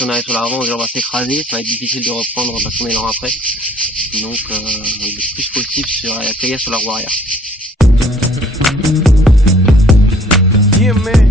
si on arrive sur l'avant, on va s'écraser, ça va être difficile de reprendre parce qu'on est lent après. Donc le plus possible sur accueillir sur la roue arrière. Yeah, man.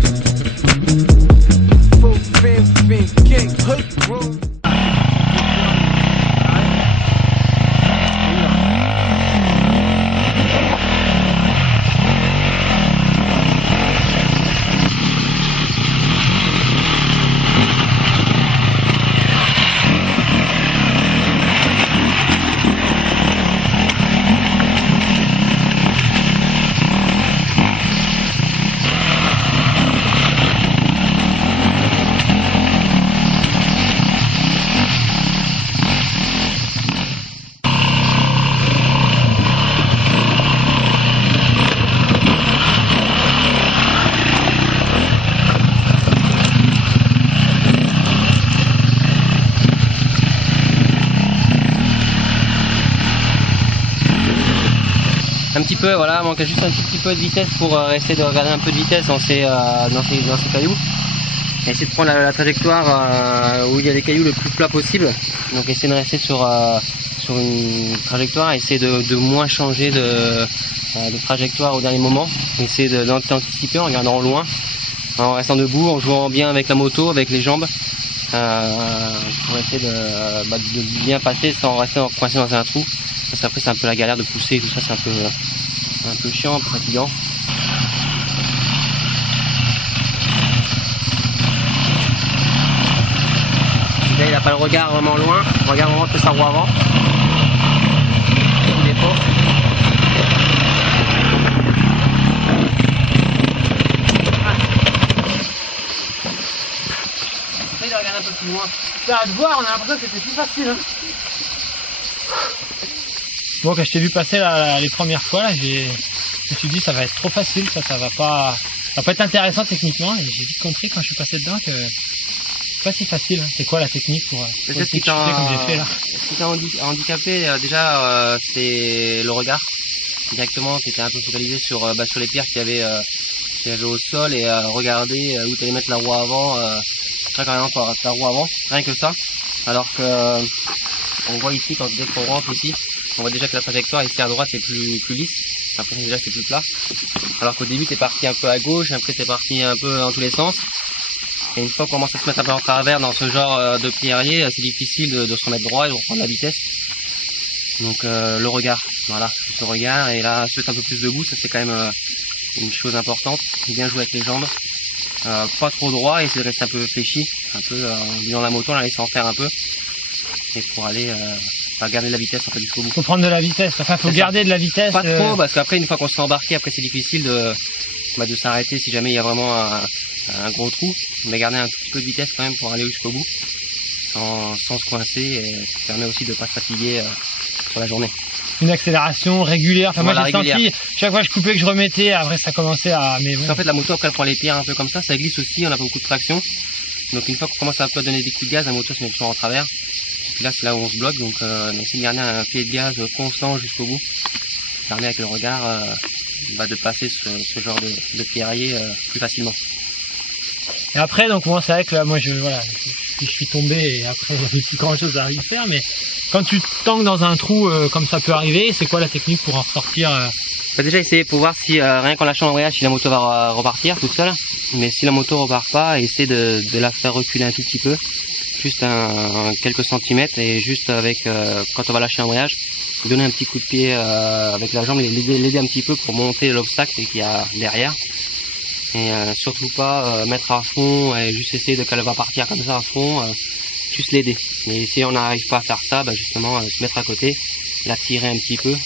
Un petit peu, voilà, manque juste un tout petit peu de vitesse pour essayer de regarder un peu de vitesse dans ces cailloux. Et essayer de prendre la trajectoire où il y a des cailloux le plus plat possible. Donc essayer de rester sur une trajectoire, essayer de moins changer de trajectoire au dernier moment. Essayer d'anticiper en regardant au loin, en restant debout, en jouant bien avec la moto, avec les jambes. Pour essayer de bien passer sans rester coincé dans un trou. Parce qu'après c'est un peu la galère de pousser, tout ça c'est un peu chiant, un peu fatigant. Là il n'a pas le regard vraiment loin, il regarde vraiment que sa roue avant. Il est fort. Il regarde un peu plus loin. Là, à te voir, on a l'impression que c'était plus facile. Hein. Bon, quand je t'ai vu passer là, les premières fois, là, je me suis dit ça va être trop facile, ça va pas être intéressant techniquement. Et j'ai vite compris quand je suis passé dedans que c'est pas si facile. C'est quoi la technique pour chuter comme j'ai fait là? Ce qui t'a handicapé déjà, c'est le regard. Directement, tu étais un peu focalisé sur les pierres qu'il y avait au sol et regarder où tu allais mettre la roue avant. Très carrément ta roue avant, rien que ça. Alors que on voit ici dès qu'on rentre ici. On voit déjà que la trajectoire ici à droite est plus lisse, après déjà c'est plus plat. Alors qu'au début t'es parti un peu à gauche, après t'es parti un peu dans tous les sens. Et une fois qu'on commence à se mettre un peu en travers dans ce genre de pierrier, c'est difficile de se remettre droit et de reprendre la vitesse. Donc le regard, voilà, ce regard, et là se mettre un peu plus debout, ça c'est quand même une chose importante. Bien jouer avec les jambes, pas trop droit, et essayer de rester un peu fléchi, un peu dans la moto, la laisser en faire un peu. Et pour aller garder de la vitesse en fait jusqu'au bout. Faut prendre de la vitesse, enfin faut garder de la vitesse. Pas trop, parce qu'après une fois qu'on s'est embarqué, après c'est difficile de s'arrêter si jamais il y a vraiment un gros trou. Mais garder un tout petit peu de vitesse quand même pour aller jusqu'au bout, sans se coincer, et ça permet aussi de ne pas se fatiguer sur la journée. Une accélération régulière, enfin moi j'ai senti, chaque fois que je coupais que je remettais, après ça commençait à... Mais bon. En fait la moto après elle prend les pierres un peu comme ça glisse aussi, on a beaucoup de traction. Donc une fois qu'on commence un peu à donner des coups de gaz, la moto se met toujours en travers. Là c'est là où on se bloque, donc on essaie de garder un pied de gaz constant jusqu'au bout. Ça permet avec le regard de passer ce genre de pierrier plus facilement. Et après donc moi c'est vrai que là moi je suis tombé et après il n'y avait plus grand chose à y faire, mais quand tu tangues dans un trou comme ça peut arriver, c'est quoi la technique pour en ressortir Déjà essayer pour voir si rien qu'en lâchant l'embrayage, si la moto va repartir toute seule. Mais si la moto repart pas, essayer de la faire reculer un tout petit peu. Juste quelques centimètres, et juste avec quand on va lâcher l'embrayage, donner un petit coup de pied avec la jambe, l'aider un petit peu pour monter l'obstacle qu'il y a derrière. Et surtout pas mettre à fond et juste essayer qu'elle va partir comme ça à fond, juste l'aider. Et si on n'arrive pas à faire ça, justement se mettre à côté, la tirer un petit peu.